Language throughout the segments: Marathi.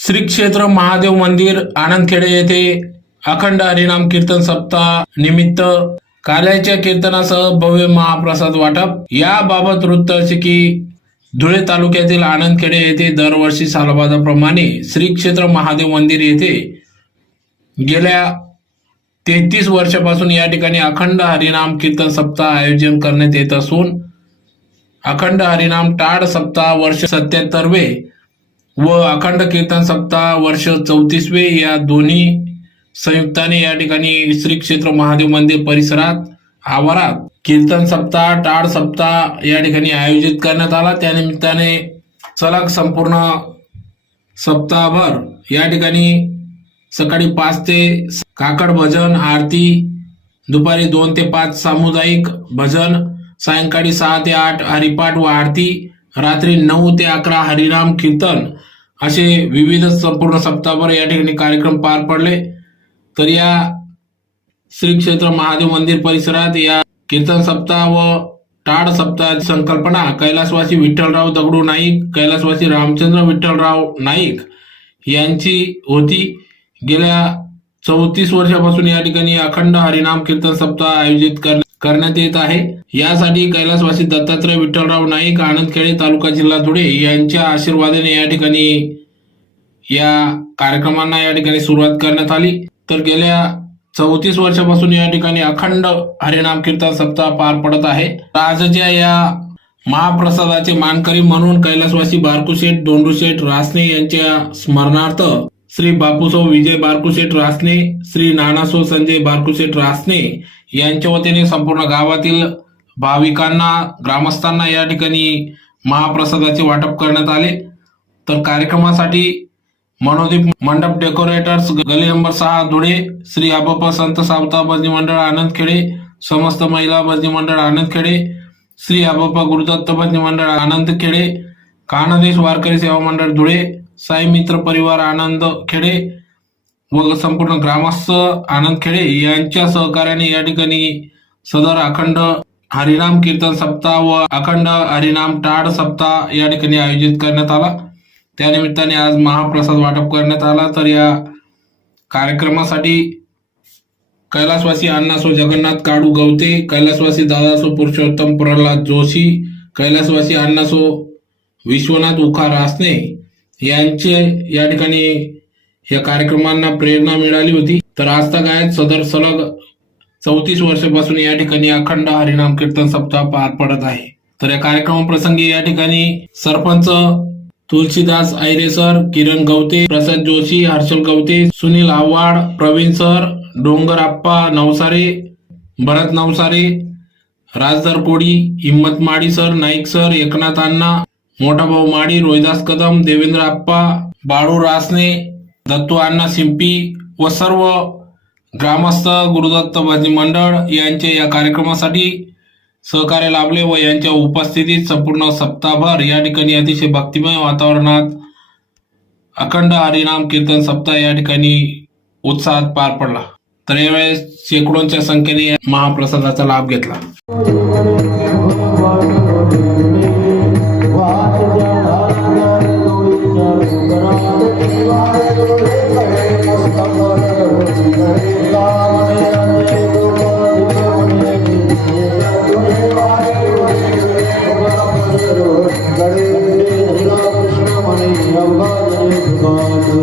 श्री क्षेत्र महादेव मंदिर आनंदखेडे येथे अखंड हरिनाम कीर्तन सप्ताह निमित्त कार्याच्या कीर्तनासह भव्य महाप्रसाद वाटप. याबाबत वृत्त असे की धुळे तालुक्यातील आनंदखेडे येथे दरवर्षी सालबादाप्रमाणे श्री क्षेत्र महादेव मंदिर येथे गेल्या तेहतीस वर्षापासून या ठिकाणी अखंड हरिनाम कीर्तन सप्ताह आयोजन करण्यात येत असून अखंड हरिनाम टाळ सप्ताह वर्ष सत्याहत्तरवे व अखंड कीर्तन सप्ताह वर्ष चौतीसवे या दोन्ही संयुक्ताने या ठिकाणी श्री क्षेत्र महादेव मंदिर परिसरात आवारात कीर्तन सप्ताह टाळ सप्ताह या ठिकाणी आयोजित करण्यात आला. त्यानिमित्ताने सलग संपूर्ण सप्ताहभर या ठिकाणी सकाळी पाच ते काकड भजन आरती दुपारी दोन ते पाच सामुदायिक भजन सायंकाळी सहा ते आठ हरिपाठ व आरती रात्री नऊ ते अकरा हरिनाम कीर्तन असे विविध संपूर्ण सप्ताहभर या ठिकाणी कार्यक्रम पार पडले. तर या श्री क्षेत्र महादेव मंदिर परिसरात या कीर्तन सप्ताह व टाळ सप्ताहाची संकल्पना कैलासवासी विठ्ठलराव दगडू नाईक कैलासवासी रामचंद्र विठ्ठलराव नाईक यांची होती. गेल्या चौतीस वर्षापासून या ठिकाणी अखंड हरिनाम कीर्तन सप्ताह आयोजित कर- करण्यात येत आहे. यासाठी कैलासवासी दत्तात्रय विठ्ठलराव नाईक आनंदखेडे तालुका जिल्हा धुळे यांच्या आशीर्वादाने या ठिकाणी या कार्यक्रमांना या ठिकाणी सुरुवात करण्यात आली. तर गेल्या चौतीस वर्षापासून या ठिकाणी अखंड हरिनाम कीर्तन सप्ताह पार पडत आहे. आजच्या या महाप्रसादाचे मानकरी म्हणून कैलासवासी बारकुशेठ दोंडूशेठ रासने यांच्या स्मरणार्थ श्री बापूसो विजय बारकुशेठ रासने श्री नानासो संजय बारकुशेठ रासने यांच्या वतीने संपूर्ण गावातील भाविकांना ग्रामस्थांना या ठिकाणी महाप्रसादाचे वाटप करण्यात आले. तर कार्यक्रमासाठी मनोदीप मंडप डेकोरेटर्स गली नंबर सहा धुळे श्री आबापा संत सावता भजनी मंडळ आनंदखेडे समस्त महिला भजनी मंडळ आनंदखेडे श्री आबापा गुरुदत्त भजनी मंडळ आनंदखेडे कानदेश वारकरी सेवा मंडळ धुळे साई मित्र परिवार आनंद खेडे व संपूर्ण ग्रामस्थ आनंद खेडे यांच्या सहकार्याने या ठिकाणी सदर अखंड हरिनाम कीर्तन सप्ताह व अखंड हरिनाम टाळ सप्ताह या ठिकाणी आयोजित करण्यात आला. त्यानिमित्ताने आज महाप्रसाद वाटप करण्यात आला. तर या कार्यक्रमासाठी कैलासवासी अण्णासो जगन्नाथ काडू गवते कैलासवासी दादासो पुरुषोत्तम प्रल्हाद जोशी कैलासवासी अण्णासो विश्वनाथ उखा रासने यांचे या ठिकाणी या कार्यक्रमांना प्रेरणा मिळाली होती. तर आजतागायत सदर सलग चौतीस वर्षापासून या ठिकाणी अखंड हरिनाम कीर्तन सप्ताह पार पडत आहे. तर या कार्यक्रमाप्रसंगी या ठिकाणी sarpanch Tulsidas Aire sir Kiran Gavate Prasad Joshi Harshal Gavate Sunil Awhad Pravin sir Dongar Appa Navsare Bharat Navsare Rajdar Kodi Himmat Madi sir Naik sir Eknath Anna मोठा भाऊ माडी रोहिदास कदम देवेंद्र आप्पा बाळू रासने दत्तू अण्णा शिंपी व सर्व ग्रामस्थ गुरुदत्त भजनी मंडळ यांचे या कार्यक्रमासाठी सहकार्य लाभले व यांच्या उपस्थितीत संपूर्ण सप्ताहभर या ठिकाणी अतिशय भक्तिमय वातावरणात अखंड हरिनाम कीर्तन सप्ताह या ठिकाणी उत्साहात पार पडला. तर यावेळेस शेकडोंच्या संख्येने या महाप्रसादाचा लाभ घेतला. Baba,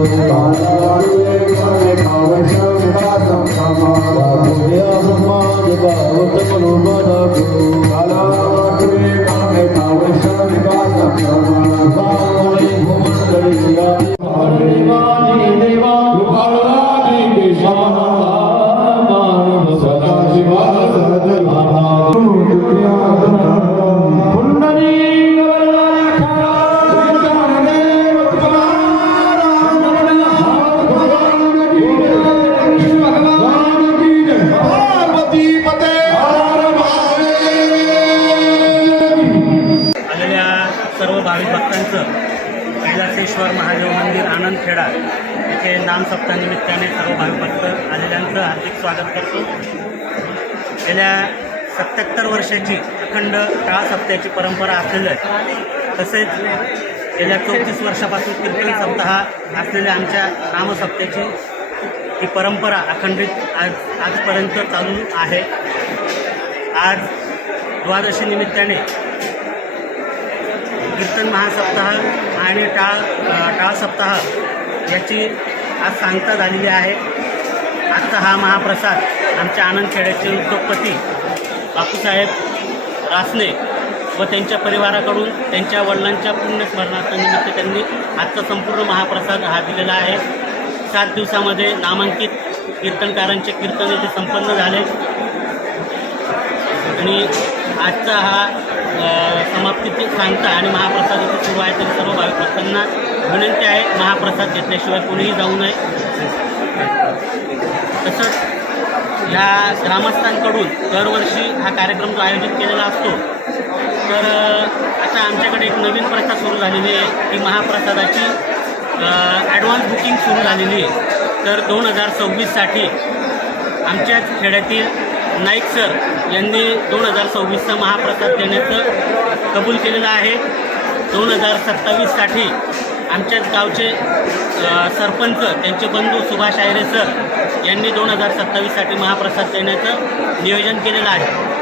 खेडा आनंदखेडा येथे नाम सर्व भाविभक्त आलेल्यांचं हार्दिक स्वागत करतो. गेल्या सत्याहत्तर वर्षाची अखंड काळासप्त्याची परंपरा असलेलं आहे. तसेच गेल्या चौतीस वर्षापासून कीर्तन सप्ताह असलेल्या आमच्या नामसप्त्याची ही परंपरा अखंडित आज आजपर्यंत चालू आहे. आज द्वादशी निमित्ताने कीर्तन महासप्ताह आणि टाळ टाळ सप्ताह याची आज सांगता झालेली आहे. आजचा हा महाप्रसाद आमच्या आनंद खेड्याचे उद्योगपती बापूसाहेब रासने व त्यांच्या परिवाराकडून त्यांच्या वडिलांच्या पुण्यस्मरणानिमित्त त्यांनी आजचा संपूर्ण महाप्रसाद हा दिलेला आहे. सात दिवसामध्ये नामांकित कीर्तनकारांचे कीर्तन येथे संपन्न झाले. आणि आजचा हा समाप्तीची सांगता आणि महाप्रसाद इथे सुरू आहे तरी सर्व भाविक भक्तांना विनंती आहे महाप्रसाद घेतल्याशिवाय कोणीही जाऊ नये. तसंच ह्या ग्रामस्थांकडून दरवर्षी हा कार्यक्रम जो आयोजित केलेला असतो तर आता आमच्याकडे एक नवीन प्रथा सुरू झालेली आहे की महाप्रसादाची ॲडव्हान्स बुकिंग सुरू झालेली आहे. तर दोन हजार सव्वीससाठी आमच्याच खेड्यातील नाईक सर यांनी दोन हजार सव्वीसचा महाप्रसाद देण्याचं कबूल केलेलं आहे. दोन हजार सत्तावीससाठी आमच्याच गावचे सरपंच त्यांचे बंधू सुभाष आयरे सर यांनी दोन हजार सत्तावीससाठी महाप्रसाद देण्याचं नियोजन केलेलं आहे.